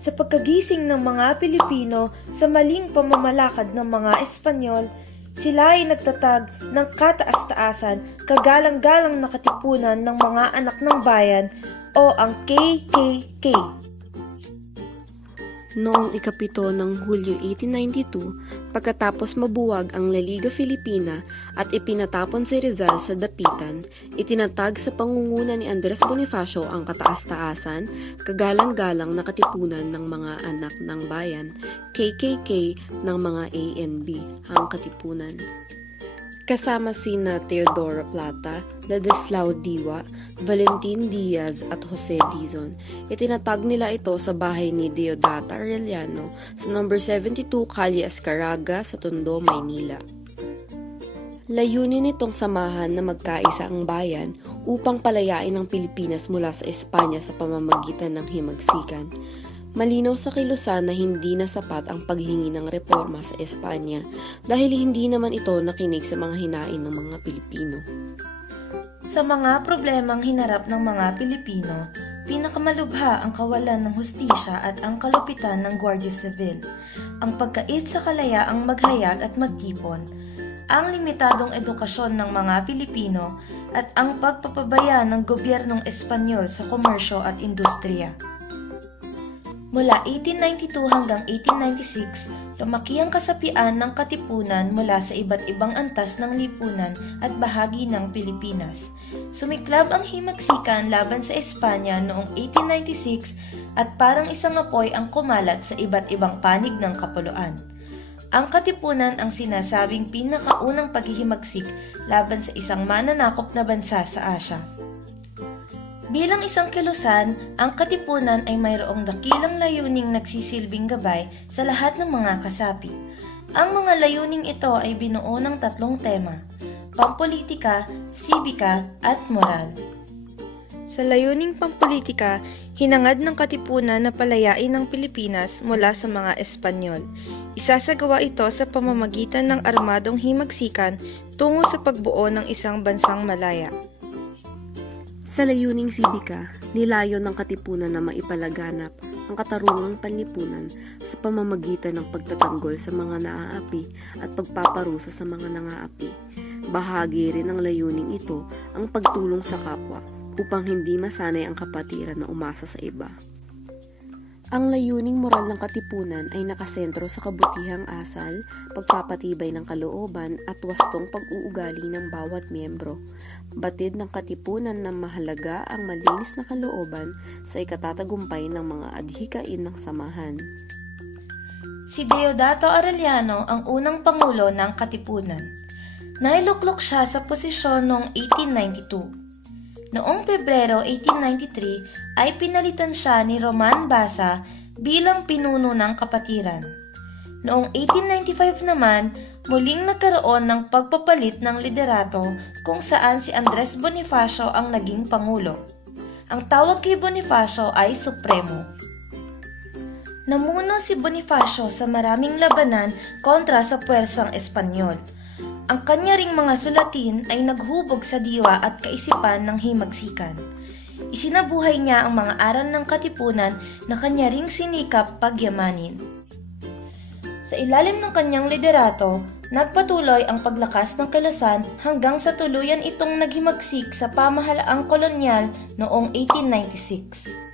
Sa pagkagising ng mga Pilipino sa maling pamamalakad ng mga Espanyol, sila ay nagtatag ng kataas-taasan, kagalang-galang na katipunan ng mga anak ng bayan o ang KKK. Noong ikapito ng Hulyo 1892, pagkatapos mabuwag ang La Liga Filipina at ipinatapon si Rizal sa dapitan, itinatag sa pangunguna ni Andres Bonifacio ang kataas-taasan, kagalang-galang na katipunan ng mga anak ng bayan, KKK ng mga ANB, ang katipunan. Kasama sina Teodoro Plata, Ladislao Diwa, Valentin Diaz at Jose Dizon. Itinatag nila ito sa bahay ni Deodata Arellano sa number 72 Calle Escaraga sa Tondo, Maynila. Layunin nitong samahan na magkaisa ang bayan upang palayain ang Pilipinas mula sa Espanya sa pamamagitan ng himagsikan. Malinaw sa kilusan na hindi na sapat ang paghingi ng reforma sa Espanya dahil hindi naman ito nakinig sa mga hinain ng mga Pilipino. Sa mga problemang hinarap ng mga Pilipino, pinakamalubha ang kawalan ng hustisya at ang kalupitan ng Guardia Civil, ang pagkait sa kalayaang maghayag at magtipon, ang limitadong edukasyon ng mga Pilipino at ang pagpapabaya ng gobyernong Espanyol sa komersyo at industriya. Mula 1892 hanggang 1896, lumaki ang kasapian ng katipunan mula sa iba't ibang antas ng lipunan at bahagi ng Pilipinas. Sumiklab ang himagsikan laban sa Espanya noong 1896 at parang isang apoy ang kumalat sa iba't ibang panig ng kapuluan. Ang katipunan ang sinasabing pinakaunang paghihimagsik laban sa isang mananakop na bansa sa Asya. Bilang isang kilusan, ang katipunan ay mayroong dakilang layuning nagsisilbing gabay sa lahat ng mga kasapi. Ang mga layuning ito ay binuo ng tatlong tema, pampolitika, sibika, at moral. Sa layuning pampolitika, hinangad ng katipunan na palayain ng Pilipinas mula sa mga Espanyol. Isasagawa ito sa pamamagitan ng armadong himagsikan tungo sa pagbuo ng isang bansang malaya. Sa layuning sibika, nilayo ng katipunan na maipalaganap ang katarungang panlipunan sa pamamagitan ng pagtatanggol sa mga naaapi at pagpaparusa sa mga nangaapi. Bahagi rin ng layuning ito ang pagtulong sa kapwa upang hindi masanay ang kapatiran na umasa sa iba. Ang layuning moral ng katipunan ay nakasentro sa kabutihang asal, pagpapatibay ng kalooban at wastong pag-uugali ng bawat miyembro. Batid ng katipunan na mahalaga ang malinis na kalooban sa ikatatagumpay ng mga adhikain ng samahan. Si Deodato Arellano ang unang pangulo ng Katipunan. Nailuklok siya sa posisyon noong 1892. Noong Pebrero 1893 ay pinalitan siya ni Roman Basa bilang pinuno ng kapatiran. Noong 1895 naman, muling nagkaroon ng pagpapalit ng liderato kung saan si Andres Bonifacio ang naging pangulo. Ang tawag kay Bonifacio ay Supremo. Namuno si Bonifacio sa maraming labanan kontra sa puwersang Espanyol. Ang kanya ring mga sulatin ay naghubog sa diwa at kaisipan ng himagsikan. Isinabuhay niya ang mga aral ng katipunan na kanya ring sinikap pagyamanin. Sa ilalim ng kanyang liderato, nagpatuloy ang paglakas ng kilusan hanggang sa tuluyan itong naghimagsik sa pamahalaang kolonyal noong 1896.